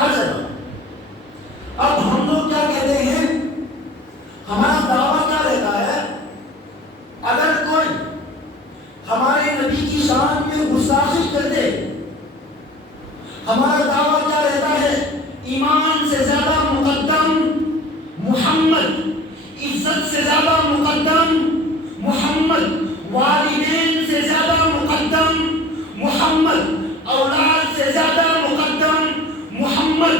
ہر جگہ۔ اب ہم لوگ کیا کہتے ہیں، ہمارا دعویٰ کیا رہتا ہے، اگر کوئی ہمارے نبی کی شان میں گستاخی کر دے، ہمارا دعویٰ کیا رہتا ہے، ایمان سے زیادہ مقدم محمد، عزت سے زیادہ مقدم محمد، والدین سے زیادہ مقدم محمد، اولاد سے زیادہ مقدم محمد،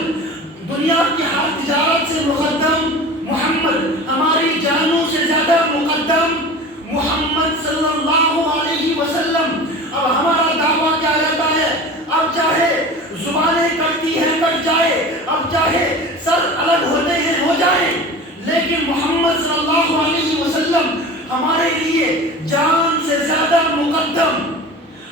دنیا کی ہر تجارت سے مقدم محمد، ہماری جانوں سے زیادہ مقدم محمد صلی اللہ علیہ وسلم۔ اب ہمارا دعویٰ کیا رہتا ہے، اب چاہے زبانیں کٹتی ہیں کٹ جائے، اب چاہے سر الگ ہوتے ہیں ہو جائیں، لیکن محمد صلی اللہ علیہ وسلم ہمارے لیے جان سے زیادہ مقدم،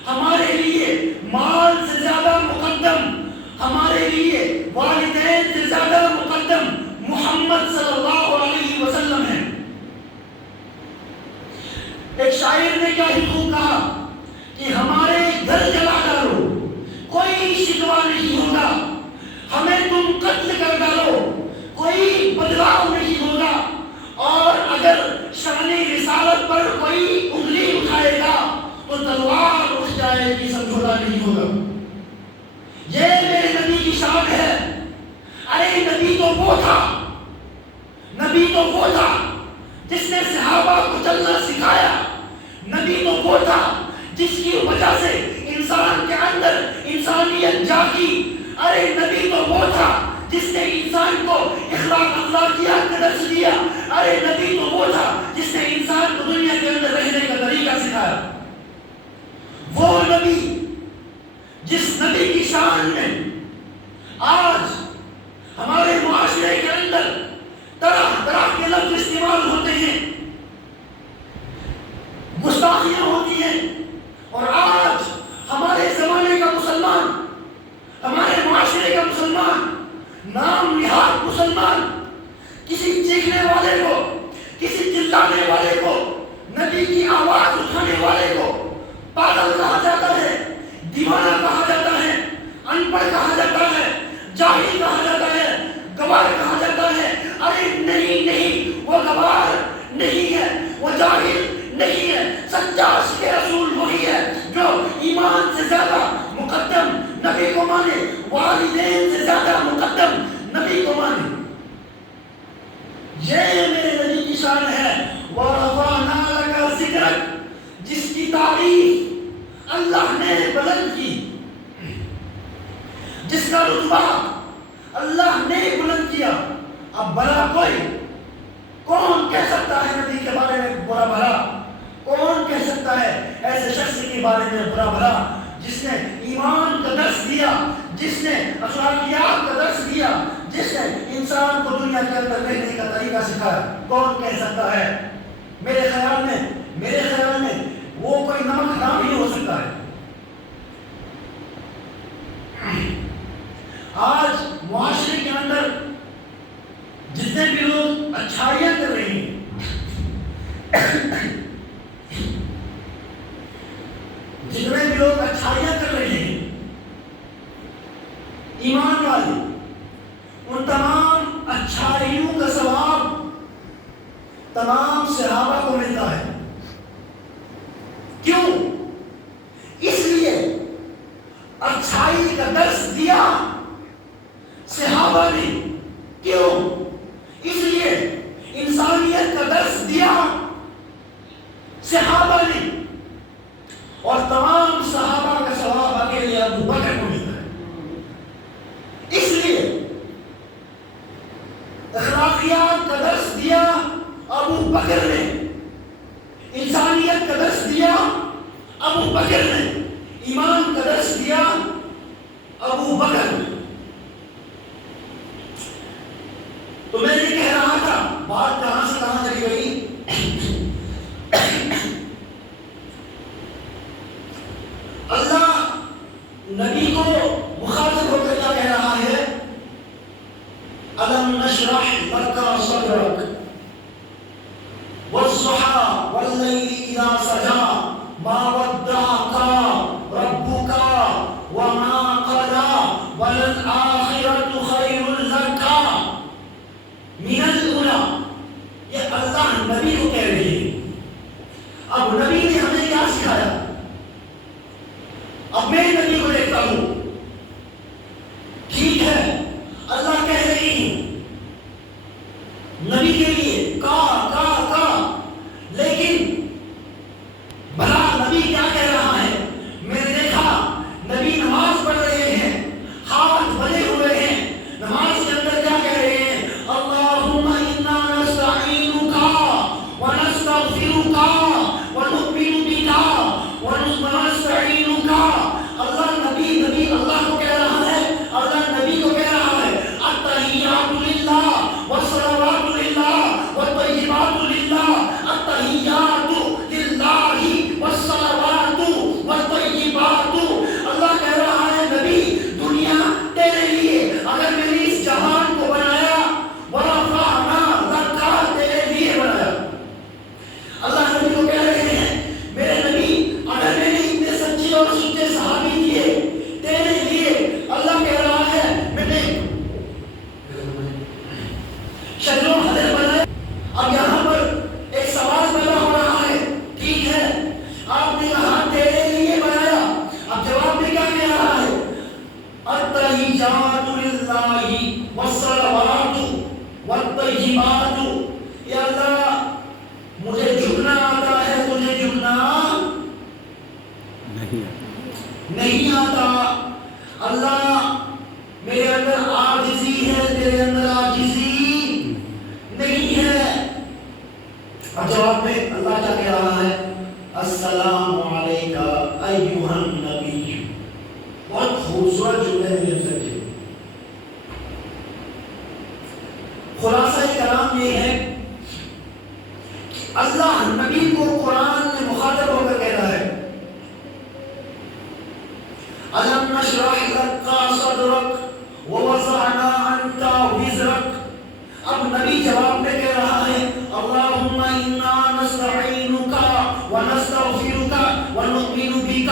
ہمارے لیے مال سے زیادہ مقدم، ہمارے لیے والدین سے زیادہ مقدم محمد صلی اللہ علیہ وسلم ہے۔ ایک شاعر نے کیا ہی خوب کہا کہ ہمارے گھر جلا ڈالو کوئی شکوہ نہیں ہوگا، ہمیں تم قتل کر ڈالو کوئی بدلاؤ نہیں ہوگا، اور اگر شان رسالت پر کوئی انگلی اٹھائے گا تو تلوار اٹھ جائے گی، سمجھوتا نہیں ہوگا۔ یہ میرے نبی کی شان ہے۔ ارے نبی تو وہ تھا، نبی تو وہ تھا جس نے صحابہ کو چلنا سکھایا، نبی تو وہ تھا جس کی وجہ سے انسان کے اندر انسانیت جاگی، ارے نبی تو وہ تھا جس نے انسان کو اخلاقیات کا درس دیا، ارے نبی تو وہ تھا جس نے انسان کو دنیا کے اندر رہنے کا طریقہ سکھایا۔ وہ نبی جس نبی کی شان میں آج ہمارے معاشرے کے اندر طرح طرح کے لفظ استعمال ہوتے ہیں، گستاخیاں ہوتی ہیں، اور آج ہمارے زمانے کا مسلمان، ہمارے معاشرے کا مسلمان، نام نہاد مسلمان، کسی چیخنے والے کو، کسی چلانے والے کو، نبی کی آواز اٹھانے والے کو پاگل کہا جاتا ہے، دیوانہ کہا جاتا ہے، ان پڑھ کہا جاتا ہے، جاہل کہا جاتا ہے، گوار کہا جاتا ہے۔ ارے نہیں نہیں، وہ گوار نہیں ہے، وہ جاہل نہیں ہے، سچا عاشق رسول وہی ہے جو ایمان سے زیادہ مقدم نبی کو مانے، والدین سے زیادہ مقدم نبی کو مانے۔ یہ میرے نبی کی شان ہے۔ وَرَفَعْنَا لَكَ ذِكْرَكَ، جس کی تعریف اللہ نے بلند کی، جس کا رتبہ اللہ نے بلند کیا۔ اب بھلا کون کہہ سکتا ہے نبی کے بارے میں برا بھلا؟ کون کہہ سکتا ہے ایسے شخص کے بارے میں برا بھلا جس نے ایمان کا درس دیا، جس نے اخلاقیات کا درس دیا، جس نے انسان کو دنیا کے اندر رہنے کا طریقہ سکھایا؟ کون کہہ سکتا ہے؟ میرے خیال میں وہ کوئی نمک حرام ہی ہو سکتا ہے۔ آج معاشرے کے اندر جتنے بھی لوگ اچھائیاں کر رہے ہیں، جتنے بھی لوگ اچھائیاں کر رہے ہیں، ایمان والے، ان تمام اچھائیوں کا ثواب تمام صحابہ کو ملتا ہے۔ کیوں؟ اس لیے اچھائی کا درس دیا صحابہ نے۔ کیوں؟ اس لیے انسانیت کا درس دیا صحابہ نے، اور تمام صحابہ کا ثواب اکیلے ابو بکر کو ملتا ہے۔ اس لیے اخلاقیات کا درس دیا ابو بکر نے، انسانیت کا درس دیا ابو بکر نے، ایمان کا درس دیا ابو بکر نے۔ تو میں یہ کہہ رہا تھا، بات کہاں سے کہاں چلی گئی؟ اللہ نبی کو مخاطب ہو کر کیا کہہ رہا ہے؟ أَلَمْ نَشْرَحْ لَكَ صَدْرَكَ وَالضُّحَىٰ وَاللَّيْلِ إِذَا سَجَىٰ مَا وَدَّعَكَ رَبُّكَ وَمَا قَلَىٰ وَلَلْآخِرَةُ ٹھیک ہے اللہ کہہ رہی ہیں نبی کے لیے کا لیکن بھلا نبی کیا کہہ رہا ہے؟ میں نے دیکھا نبی نماز پڑھ رہے ہیں، ہاتھ بنے ہوئے ہیں، نماز کے اندر کیا کہہ رہے ہیں؟ اللہم انا نستعینک ونستغفرک ونؤمن بک ونستعینک۔ اللہ نبی اللہ کو کہہ رہا ہے، اللہ نبی کو کہہ رہا ہے التحیات للہ والصلوات للہ والطیبات للہ، التحیات للہ والصلوات والطیبات۔ اللہ کہہ رہا ہے نبی دنیا تیرے لیے، اگر میں نے اس جہان کو بنایا ورفعنا رکھا تیرے لیے بنایا۔ اللہ نبی کو کہہ رہے ہیں میرے نبی اگر میں نے اتنے سچے اور سچے صحابی دیے تیرے لیے، اللہ کہہ رہا ہے میں نے شجر و حجر بنائے۔ اب یہاں پر ایک سوال پیدا ہو رہا ہے، ٹھیک ہے آپ نے کہا تیرے لیے بنایا، اب جواب میں کیا کہہ رہا ہے؟ التحیات للہ والصلوات والطیبات۔ یا اللہ مجھے جھکنا آتا ہے، تجھے جھکنا نہیں آتا۔ اللہ میرے اندر عاجزی ہے، تیرے اندر عاجزی نہیں ہے۔ اور جواب میں اللہ کیا کہہ رہا ہے؟ السلام علیکہ ایھا النبی۔ بہت خوبصورت جملے میرے اندر کے خلاصہ کلام یہ ہے، اللہ نبی کو قرآن میں مخاطب ہو کر کہہ رہا ہے أَلَمْ نَشْرَحْ لَكَ صَدْرَكَ وَوَضَعْنَا عَنْكَ وِزْرَكَ۔ اب نبی جواب میں کہہ رہا ہے اللہم انا نستعینک ونستغفرک ونؤمن بک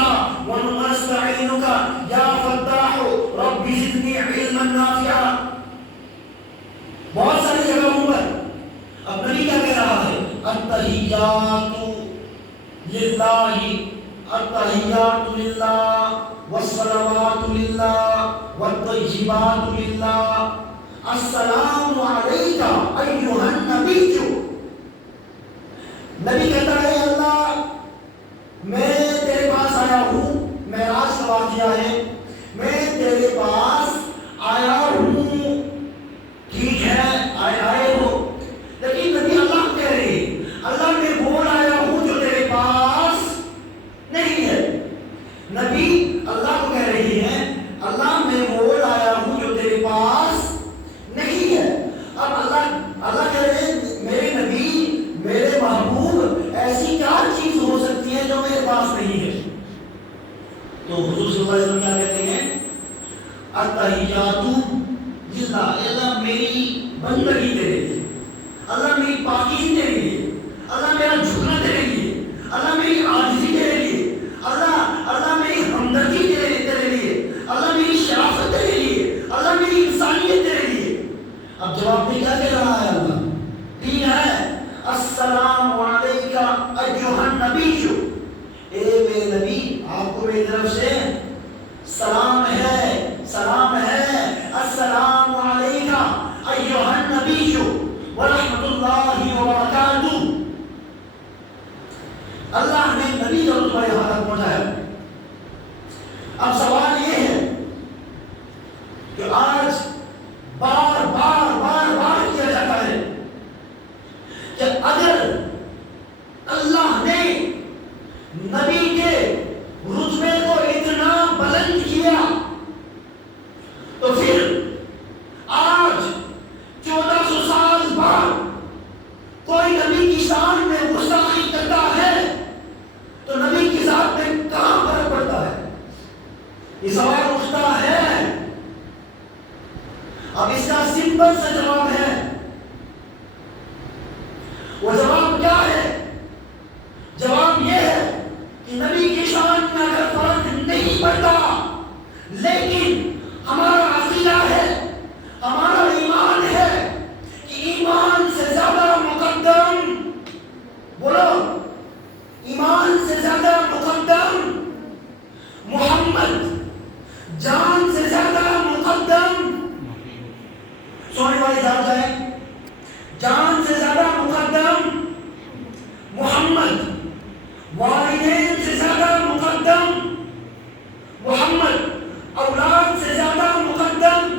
ونستعینک یا فتاح رب زدنی علما نافعا۔ بہت ساری جگہوں پر اب نبی کیا کہہ رہا ہے؟ التحیات للہ، التحیات للہ والصلوات للہ والطیبات للہ، السلام علیکہ ایھا النبی۔ نبی کہتا ہے اللہ میں تیرے پاس آیا ہوں، معراج کا واقعہ ہے، میں تیرے پاس آیا ہوں، ٹھیک ہے آئے ہو، لیکن نبی اللہ کہہ رہے اللہ میں وہ آیا ہوں جو تیرے پاس نہیں ہے۔ نبی اللہ کو کہہ رہی ہیں اللہ میں وہ آیا ہوں جو تیرے پاس نہیں ہے۔ اب اللہ کہہ رہے ہیں میرے نبی میرے محبوب ایسی کیا چیز ہو سکتی ہے جو میرے پاس نہیں ہے؟ تو حضور صلی اللہ علیہ وسلم کیا کہتے ہیں؟ التحیات للہ، اللہ میری بندگی تیرے لیے، اللہ میری پاکیزی تیرے لیے، اللہ میرا جھکنا تیرے لیے، اللہ میری عاجزی تیرے لیے، اللہ میری ہمدردی تیرے لیے، اللہ میری شرافت تیرے لیے، اللہ میری انسانیت تیرے لیے۔ اب جواب میں کیا کہہ رہا ہے اللہ؟ ٹھیک ہے السلام علیکہ ایھا النبی، اے میرے نبی آپ کو میری طرف سے سلام ہے، سلام ہے، السلام علیکہ ایھا النبی ورحمۃ اللہ وبرکاتہ۔ اللہ نے نبی کا رتبہ یہاں تک پہنچایا۔ اب سوال یہ ہے کہ آج بار بار کیا جاتا ہے کہ اگر اللہ نے نبی کے رتبے کو اتنا بلند کیا تو پھر آج 1400 سال بعد کوئی نبی کی شان میں گستاخی کرتا ہے تو نبی کی ذات میں کہاں فرق پڑتا ہے؟ یہ سوال اٹھتا ہے۔ اب اس کا سمپل سا جواب ہے، وہ جواب کیا ہے؟ جواب یہ ہے کہ نبی کی شان میں اگر فرق نہیں پڑتا، لیکن ہمارا عقیدہ ہے، ہمارا ایمان ہے کہ ایمان سے زیادہ مقدم، بولو ایمان سے زیادہ مقدم محمد، جان سے زیادہ مقدم والی ذات ہے. جان سے زیادہ مقدم محمد، والدین سے زیادہ مقدم محمد، اولاد سے زیادہ مقدم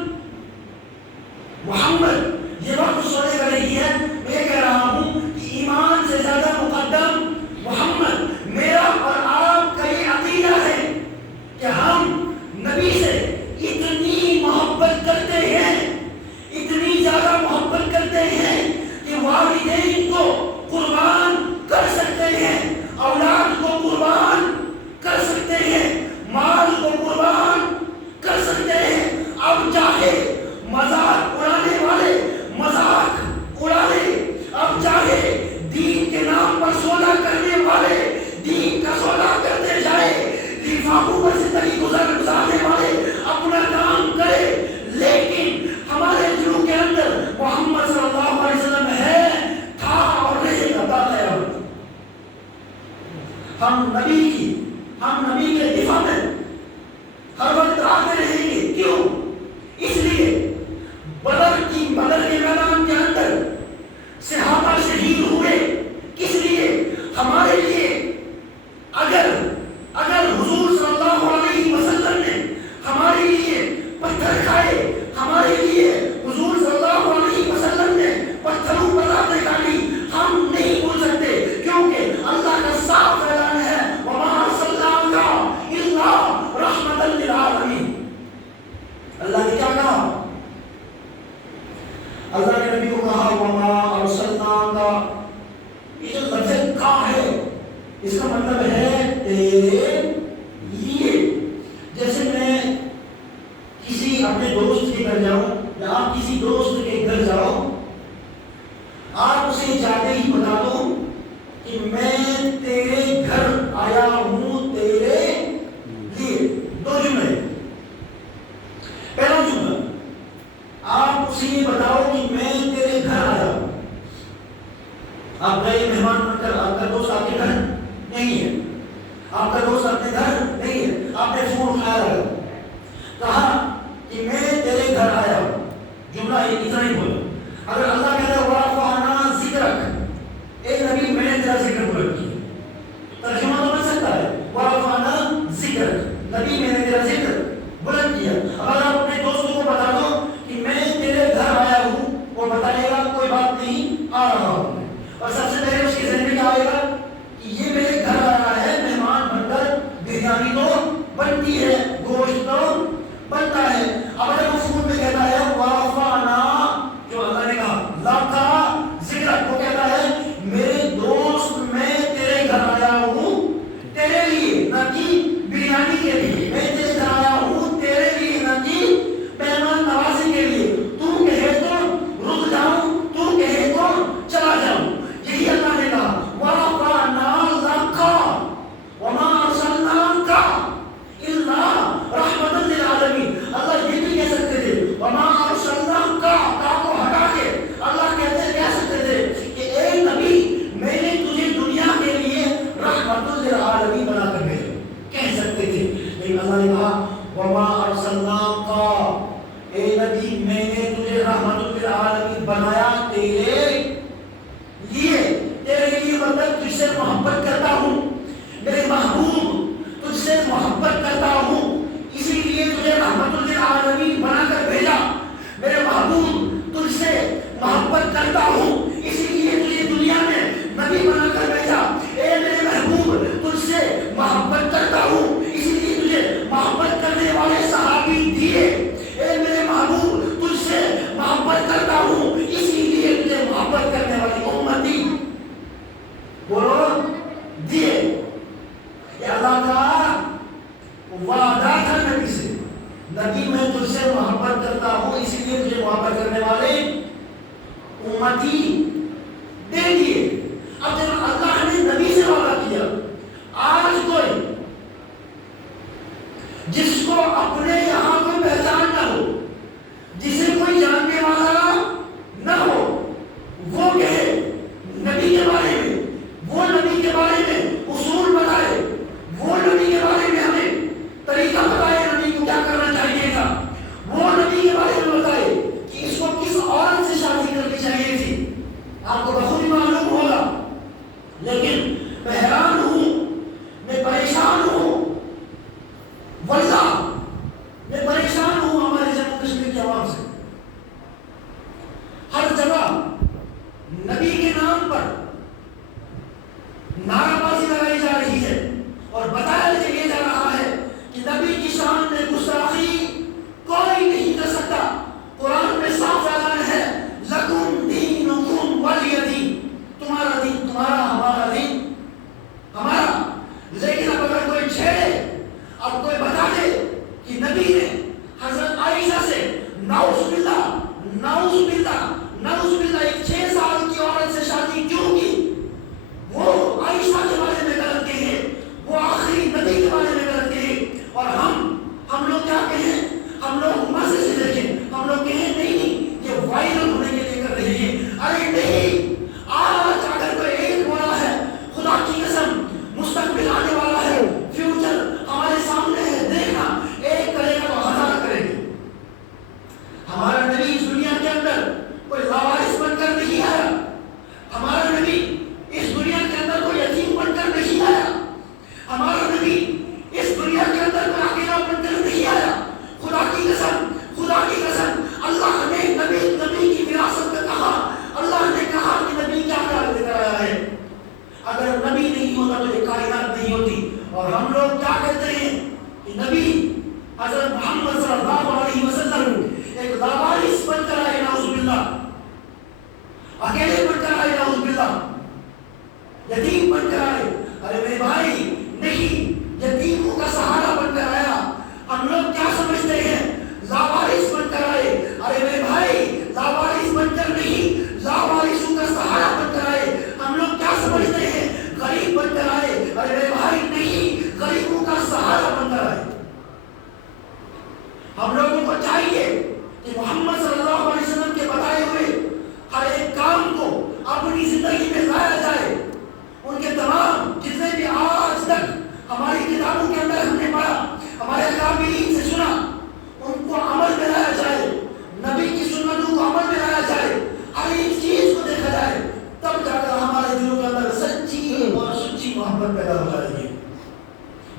محمد. یہ وقت سونے کا نہیں ہے، میں کہہ رہا ہوں کہ ایمان سے زیادہ مقدم محمد. میرا اور آپ کا یہ عقیدہ ہے کہ ہم نبی سے اتنی محبت کرتے ہیں، اتنی زیادہ محبت کرتے ہیں کہ والدین کو قربان کر سکتے ہیں، اولاد کو قربان کر سکتے ہیں، مال کو قربان کر سکتے ہیں. اب چاہے مذاق اڑانے والے مذاق اڑا لے، اب چاہے دین کے نام پر سودا کرنے والے دین کا سودا کرتے جائے، لفافوں پر زندگی گزارنے والے اپنا کام کرے، لیکن ہمارے دلوں کے اندر محمد صلی اللہ علیہ وسلم ہے، تھا اور رہے گا تا قیامت. ہم نبی کے دفاع میں ہر وقت آتے رہیں گے. کیوں؟ اس لیے بدر کے میدان کے اندر صحابہ شہید ہوئے. کس لیے؟ ہمارے لیے. اگر حضور صلی اللہ علیہ وسلم نے ہمارے لیے پتھر کھائے، ہمارے لیے حضور صلی اللہ علیہ وسلم نے پتھروں پر راتیں کاٹی، ہم نہیں بھول سکتے، کیونکہ اللہ کا صاف اعلان ہے وَمَا أَرْسَلْنَاكَ إِلَّا رَحْمَةً لِلْعَالَمِينَ. اللہ نے کیا کہا؟ اللہ کے نبی کو کہا وَمَا أَرْسَلْنَاكَ. یہ جو لفظ کا ہے اس کا مطلب ہے تیرے لیے. جیسے میں کسی اپنے دوست کے گھر جاؤں یا آپ کسی دوست کے گھر جاؤ، آپ اسے جاتے ہی بتا دو کہ میں تیرے گھر آیا ہوں تیرے لیے. دو جملے. پہلا جملہ، آپ اسے یہ بتاؤ کہ میں تیرے گھر آیا ہوں. آپ گئے مہمان بن کر، آپ کا دوست آپ کے گھر نہیں ہے، آپ کا دوست اپنے گھر نہیں ہے، آپ نے فون اٹھایا، کہا کہ میں تیرے گھر آیا ہوں. جملہ اتنا ہی بولا. اگر اللہ کہتا ہے وَرَفَعْنَا ذِكْرَكَ، اے نبی میں نے تیرا ذکر بلند کیا، ترجمہ تو بن سکتا ہے وَرَفَعْنَا ذِكْرَكَ، نبی میں نے تیرا ذکر بلند کیا. اگر آپ اپنے دوستوں کو بتا دو کہ میں تیرے گھر آیا ہوں، وہ بتائے گا کوئی بات نہیں، آ رہا ہوں. اور سب سے پہلے اس کے ذہن میں کیا آئے گا کہ یہ میرے گھر آ رہا ہے، مہمان بن کر بریانی تو بنتی ہے، گوشت تو بنتا ہے. اب اگر وہ فون میں کہتا ہے وَرَفَعْنَا، جو اللہ نے کہا لَكَ ذِكْرَكَ، وہ کہتا ہے میرے دوست میں تیرے گھر آیا ہوں تیرے لیے، نہ کہ بریانی کے لیے. میں تیرے گھر آیا ہوں تیرے لیے، نہ کہ مہمان نوازی کے لیے. تو کہے تو رک جاؤں، تو کہے تو چلا جاؤں. یہی اللہ نے کہا وَرَفَعْنَا لَكَ وَمَا أَرْسَلْنَاكَ إِلَّا رَحْمَةً لِلْعَالَمِينَ. اللہ یہ بھی کہہ سکتے تھے وَمَا أَرْسَلْنَاكَ، کا کو ہٹا کے اللہ کہہ سکتے تھے کہ اے نبی میں نے تجھے دنیا کے لیے رحمۃ للعالمین بنا کر بھیجا، کہہ سکتے تھے. لیکن اللہ نے کہا وَمَا أَرْسَلْنَاكَ، اے نبی میں نے تجھے رحمۃ للعالمین بنایا تیرے لیے. تیرے لیے مطلب تجھ سے محبت کرتا ہوں، میرے محبوب تجھ سے محبت کرتا ہوں، اسی لیے تجھے رحمت للعالمین بنا کر بھیجا. میرے محبوب تجھ سے محبت کرتا ہوں، اسی لیے تجھے دنیا میں نبی بنا کر بھیجا. اے میرے محبوب تجھ سے محبت کرتا ہوں، اسی لیے تجھے محبت کرنے والے صحابی دیے. اے میرے محبوب تجھ سے محبت کرتا ہوں، اسی لیے تجھے محبت کرنے والی امتی بولو دیے. یہ اللہ کا وعدہ تھا نبی سے، نبی میں تجھ سے محبت کرتا ہوں، اسی لیے تجھے محبت کرنے والے امتی دے دیے. اب جب اللہ نے نبی سے وعدہ کیا، آج کوئی جس کو اپنے یہاں کوئی پہچان نہ ہو، جسے کوئی جاننے والا نہ ہو، وہ کہے نبی کے بارے میں، وہ نبی کے بارے میں اصول بتائے، وہ نبی کے بارے میں ہمیں طریقہ بتائے نبی کو کیا کرنا چاہیے تھا، وہ نبی کے بارے میں بتائے کہ اس کو کس عورت اعتبار سے ہر جگہ نبی کے نام پر نعرہ بازی لگائی جا رہی ہے اور بتایا جا رہا ہے کہ نبی کی شان میں گستاخی کوئی نہیں کر سکتا. قرآن میں صاف اعلان ہے لکم دینکم ولی دین، تمہارا دین تمہارا، ہمارا دین ہمارا. لیکن اب اگر کوئی چھیڑے، اب کوئی بتا دے کہ نبی نے حضرت عائشہ سے نعوذ باللہ نعوذ باللہ نعوذ باللہ ایک 6 سال کی عورت سے شادی کیوں کی، وہ عائشہ کے بارے میں غلط کہے، وہ آخری نبی کے بارے میں غلط کہے، اور ہم لوگ کیا کہیں، ہم لوگ مزے سے دیکھیں، ہم لوگ کہیں نہیں یہ وائرل ہونے کے لیے کر رہی ہے. ارے نہیں، آج اگر کوئی ایک بولا ہے، خدا کی قسم مستقبل آنے والا ہے، فیوچر ہمارے سامنے ہے، دیکھنا ایک کرے گا تو 1000 کرے گا. ہمارا نبی اس دنیا کے اندر کوئی لاوارث بن کر نہیں آیا، ہمارا نبی اس دنیا کے اندر کوئی یتیم بن کر نہیں آیا، ہمارا نبی اس دنیا کے اندر کوئی اکیلا بن کر نہیں آیا. خدا کی قسم اللہ نے نبی کی وراثت میں کہا، اللہ نے کہا کہ نبی کیا لے کر آیا ہے. اگر نبی نہیں ہوتا تو یہ کائنات نہیں ہوتی. اور ہم لوگ کیا کہتے ہیں کہ نبی حضرت محمد صلی اللہ علیہ وسلم ایک لاوارث بن کر آئے، نعوذ باللہ، اکیلے بن کر آئے، نعوذ باللہ، یتیم بن کر آئے. ارے میرے بھائی نہیں، یتیموں کا سہارا بن کر آیا. ہم لوگ کیا سمجھتے ہیں، لاوارث بن کر آئے. ارے میرے بھائی لاوارث بن کر نہیں، لاوارثوں کا سہارا بن کر آئے. ہم لوگ کیا سمجھتے ہیں، غریب بن کر آئے. ارے میرے بھائی نہیں، غریبوں کا سہارا بن کر آئے. ہم لوگوں کو چاہیے کہ محمد صلی اللہ علیہ وسلم کے بتائے ہوئے ہر ایک کام کو اپنی زندگی میں لایا جائے. ان کے تمام جتنے بھی آج تک ہماری کتابوں کے اندر ہم نے پڑھا، ہمارے اکابرین سے سنا، ان کو عمل میں لایا جائے، نبی کی سنتوں کو عمل میں لایا جائے، ہر ایک چیز کو دیکھا جائے، تب جا کر ہمارے دلوں کے اندر سچی اور سچی محبت پیدا ہو جائے گی.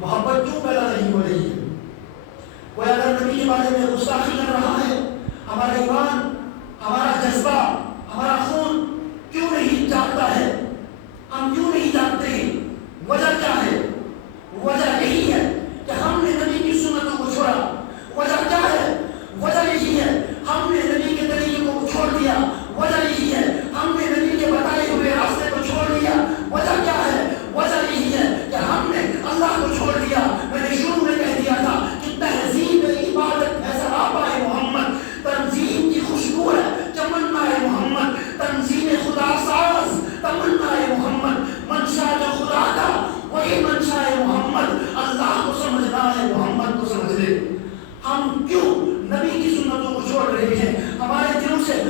محبت کیوں پیدا نہیں ہو رہی ہے؟ کوئی اگر نبی کے بارے میں گستاخی کر رہا ہے، ہمارا ایمان، ہمارا جذبہ، ہمارا خون کیوں نہیں جاگتا ہے؟ ہم کیوں نہیں جانتے ہیں؟ وجہ کیا ہے؟ وجہ یہی ہے کہ ہم نے نبی کی سنتوں کو چھوڑا. وجہ کیا ہے؟ وجہ یہی ہے ہم نے نبی کے طریقے کو چھوڑ دیا. وجہ یہی ہے ہم نے نبی کے بتائے ہوئے راستے کو چھوڑ دیا. وجہ کیا ہے؟ وجہ یہی ہے کہ ہم نے اللہ کو چھوڑ دیا. میں نے شروع میں کہہ دیا تھا کہ تہذیب عبادت ہے صحابہ محمد، تنظیم کی خوشبو ہے تمنا محمد، تنظیم خدا ساز تمنا محمد، منشا جو خدا کا وہی منشا ہے محمد. اللہ کو سمجھنا ہے، محمد کو سمجھ لے. ہم کیوں نبی کی سنتوں کو چھوڑ رہے ہیں؟ ہمارے دلوں سے